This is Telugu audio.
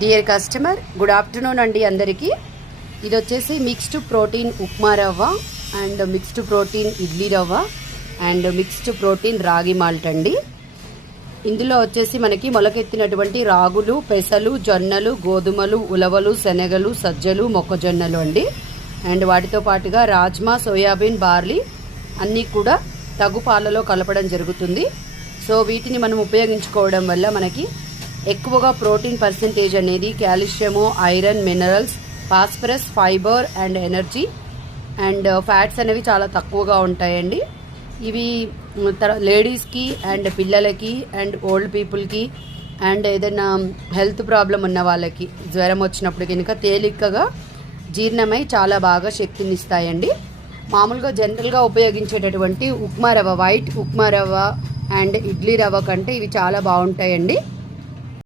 డియర్ కస్టమర్, గుడ్ ఆఫ్టర్నూన్ అండి అందరికీ. ఇది వచ్చేసి మిక్స్డ్ ప్రోటీన్ ఉప్మా రవ్వ అండ్ మిక్స్డ్ ప్రోటీన్ ఇడ్లీ రవ్వ అండ్ మిక్స్డ్ ప్రోటీన్ రాగి మాల్ట్ అండి. ఇందులో వచ్చేసి మనకి మొలకెత్తినటువంటి రాగులు, పెసలు, జొన్నలు, గోధుమలు, ఉలవలు, శనగలు, సజ్జలు, మొక్కజొన్నలు అండి. అండ్ వాటితో పాటుగా రాజ్మా, సోయాబీన్, బార్లీ అన్నీ కూడా తగు పాలలో కలపడం జరుగుతుంది. సో వీటిని మనం ఉపయోగించుకోవడం వల్ల మనకి ఎక్కువగా ప్రోటీన్ పర్సెంటేజ్ అనేది calcium, iron, minerals, phosphorus, fibre and energy and fats అనేవి చాలా తక్కువగా ఉంటాయండి. ఇవి లేడీస్కి అండ్ పిల్లలకి అండ్ ఓల్డ్ పీపుల్కి అండ్ ఏదైనా హెల్త్ ప్రాబ్లం ఉన్న వాళ్ళకి జ్వరం వచ్చినప్పుడు కనుక తేలికగా జీర్ణమై చాలా బాగా శక్తిని ఇస్తాయండి. మామూలుగా జనరల్గా ఉపయోగించేటటువంటి ఉప్మా రవ్వ, వైట్ ఉప్మా రవ్వ అండ్ ఇడ్లీ రవ్వ కంటే ఇవి చాలా బాగుంటాయండి.